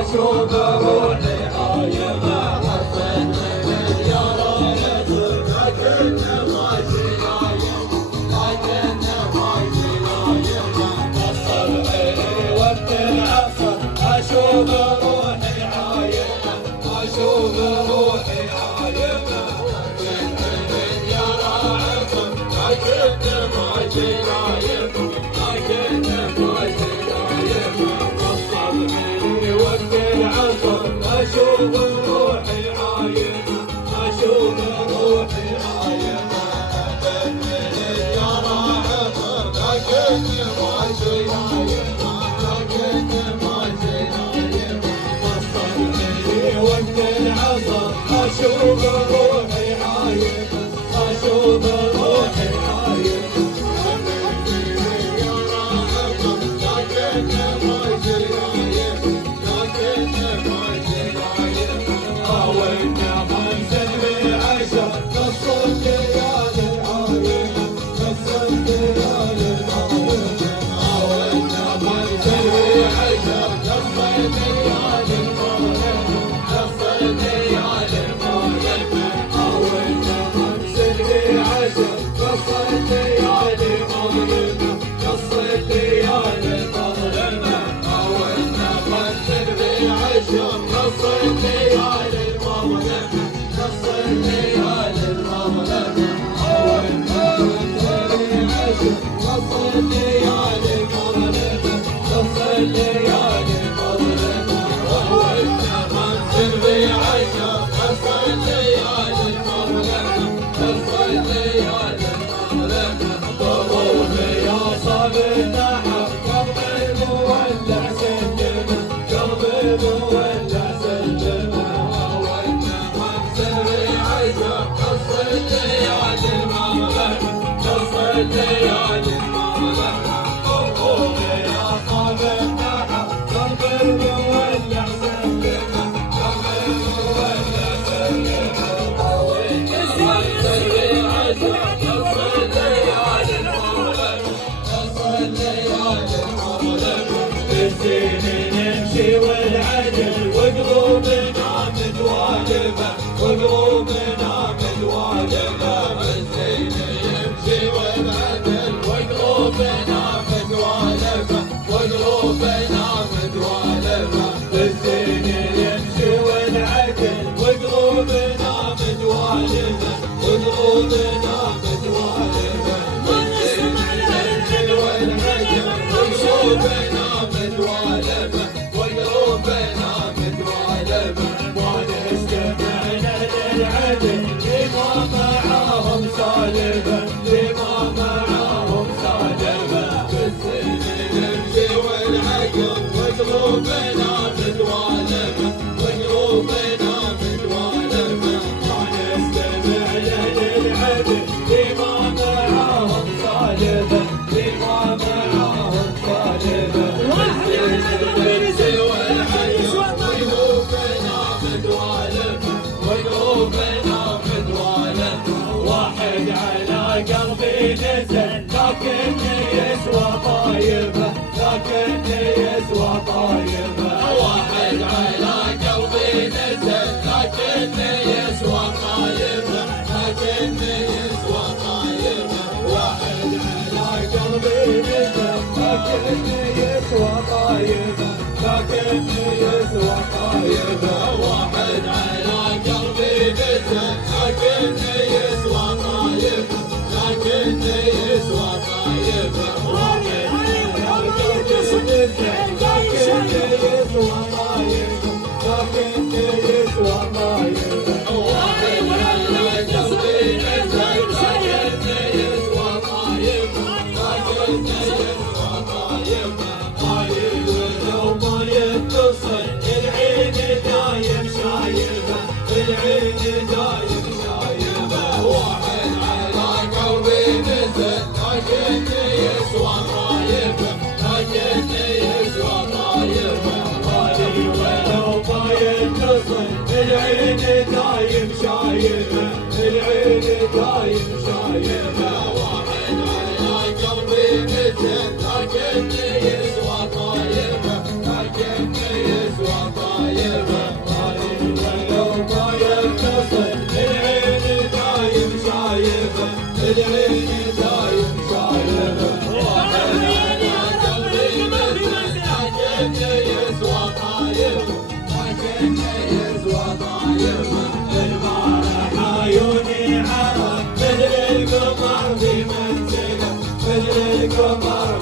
اشوف روحي عايمة حسن يا ريت لكن ماشي نايم لكن ماشي نايم قصر عيني وقت العصر اشوف روحي عايمة اشوف روحي عايمة يا راعكم لكن ماشي نايم لكن ماشي نايم قصر عيني وقت العصر اشوف روحي عايمة اشوف روحي عايمة يا راعكم لكن ماشي نايم لكن ماشي نايم قصر عيني وقت العصر اشوف روحي عايمة اشوف روحي عايمة يا راعكم لكن ماشي نايم لكن ماشي نايم حاولنا خمسة بعشر نص الليالي عايمة نص الليالي عايمة حاولنا خمسة بعشر نص الليالي عايمة نص الليالي عايمة حاولنا خمسة بعشر نص الليالي عايمة نص الليالي عايمة حاولنا خمسة بعشر نص الليالي المظلمة نص الليالي المظلمة حاولنا خمسة بعشر نص الليالي المظلمة نص الليالي المظلمة حاولنا خمسة بعشر نص الليالي المظلمة نص الليالي المظلمة ضروبي يا صابتنا قلبي مولع سلمة قلبي مولع سلمة حاولنا خمسة بعشر نص الليالي المظلمة نص الليالي المظلمة ضروبي يا صابتنا قلبي مولع سلمة قلبي مولع سلمة حاولنا خمسة بعشر نص الليالي المظلمة نص الليالي المظلمة بالزين نمشي والعدل وقلوبنا متوالبة وقلوبنا متوالبة بالزين يمشي والعدل وقلوبنا متوالبة وقلوبنا متوالبة بالزين يمشي والعدل وقلوبنا متوالبة وقلوبنا متوالبة بالزين يمشي والعدل وقلوبنا متوالبة وقلوبنا متوالبة ونستمعنا للعدل لما معاهم سالبة لما معاهم سالبة بالزين نمشي والعقل وقلوبنا متوالبة وقلوبنا متوالبة ونستمعنا للعدل لما معاهم سالبة لما معاهم سالبة بالزين نمشي والعقل وقلوبنا متوالبة وقلوبنا متوالبة واحد على قلبي نزل لكني يسوى طايبة لكني يسوى طايبة واحد على قلبي نزل لكني يسوى طايبة لكني يسوى طايبة واحد على قلبي نزل لكني يسوى طايبة لكني يسوى طايبة واحد على قلبي نزل لكني يسوى طايبة لكني يسوى طايبة واحد على قلبي نزل لكني يسوى طايبة لكني يسوى طايبة واحد على قلبي نزل لكني يسوى طايبة لكني يسوى طايبة طايب لو ما يتصل العين دايم شايبة العين دايم شايبة واحد على قلبي نزل لكني يسوى طايبة لكني يسوى طايبة طايب لو ما يتصل العين دايم شايبة العين دايم شايبة واحد على قلبي نزل لكني يسوى طايبة لكني يسوى طايبة Şunlar